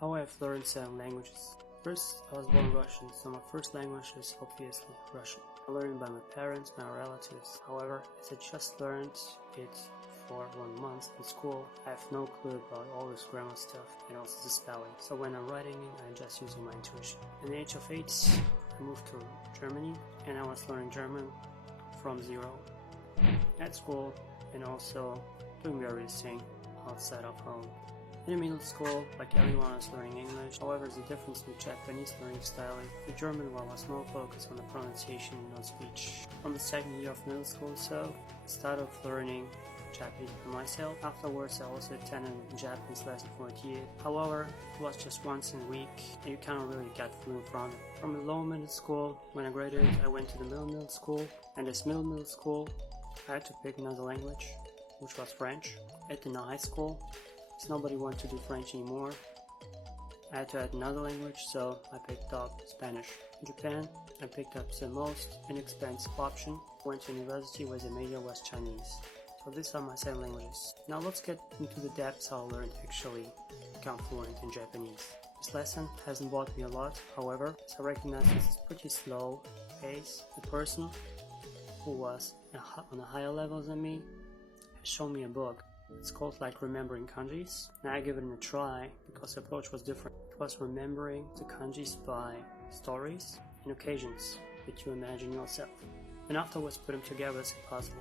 How I've learned 7 languages. First, I was born Russian, so my first language is obviously Russian. I learned it by my parents, my relatives. However, as I just learned it for 1 month in school, I have no clue about all this grammar stuff and also the spelling. So when I'm writing it, I'm just using my intuition. At the age of 8, I moved to Germany and I was learning German from zero at school and also doing various things outside of home. In middle school, like everyone, was learning English. However, the difference with Japanese learning style is the German one was more focused on the pronunciation and on speech. From the second year of middle school, so I started learning Japanese for myself. Afterwards, I also attended a Japanese lesson for a year. However, it was just once in a week, and you cannot really get fluent from it. From the lower middle school, when I graduated, I went to the middle school, and this middle school, I had to pick another language, which was French. At the high school, so nobody wanted to do French anymore. I had to add another language, so I picked up Spanish. In Japan, I picked up the most inexpensive option. I went to university where the major was Chinese. So these are my 7 languages. Now let's get into the depths how I learned to actually become fluent in Japanese. This lesson hasn't bought me a lot, however, as I recognize this is pretty slow pace. The person who was on a higher level than me has shown me a book. It's called like Remembering Kanjis, and I gave it a try because the approach was different. It was remembering the kanjis by stories and occasions that you imagine yourself, and afterwards put them together as a puzzle.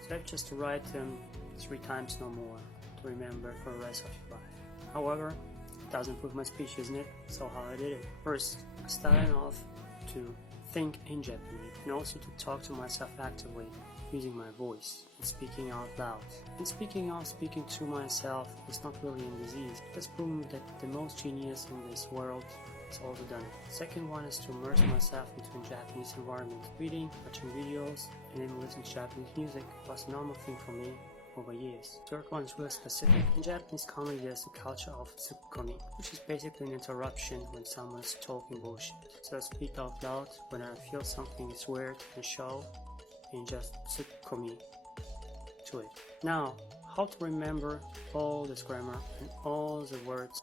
So I have just to write them 3 times no more to remember for the rest of your life. However, it does improve my speech, isn't it? So how I did it. First, I started off to think in Japanese and also to talk to myself actively using my voice and speaking out loud. And speaking to myself is not really a disease. It has proven that the most genius in this world has also done it. Second one is to immerse myself into a Japanese environment. Reading, watching videos, and even listening to Japanese music was a normal thing for me over years. Third one is really specific. In Japanese comedy there's a culture of tsukkomi, which is basically an interruption when someone is talking bullshit. So I speak out loud when I feel something is weird in a show and just tsukkomi to it. Now, how to remember all this grammar and all the words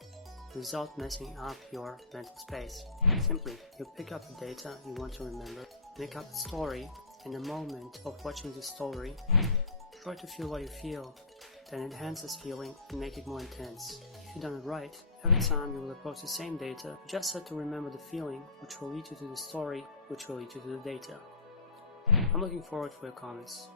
without messing up your mental space. Simply, you pick up the data you want to remember, make up a story, and the moment of watching the story, try to feel what you feel, then enhance this feeling and make it more intense. If you've done it right, every time you will approach the same data, you just have to remember the feeling, which will lead you to the story, which will lead you to the data. I'm looking forward for your comments.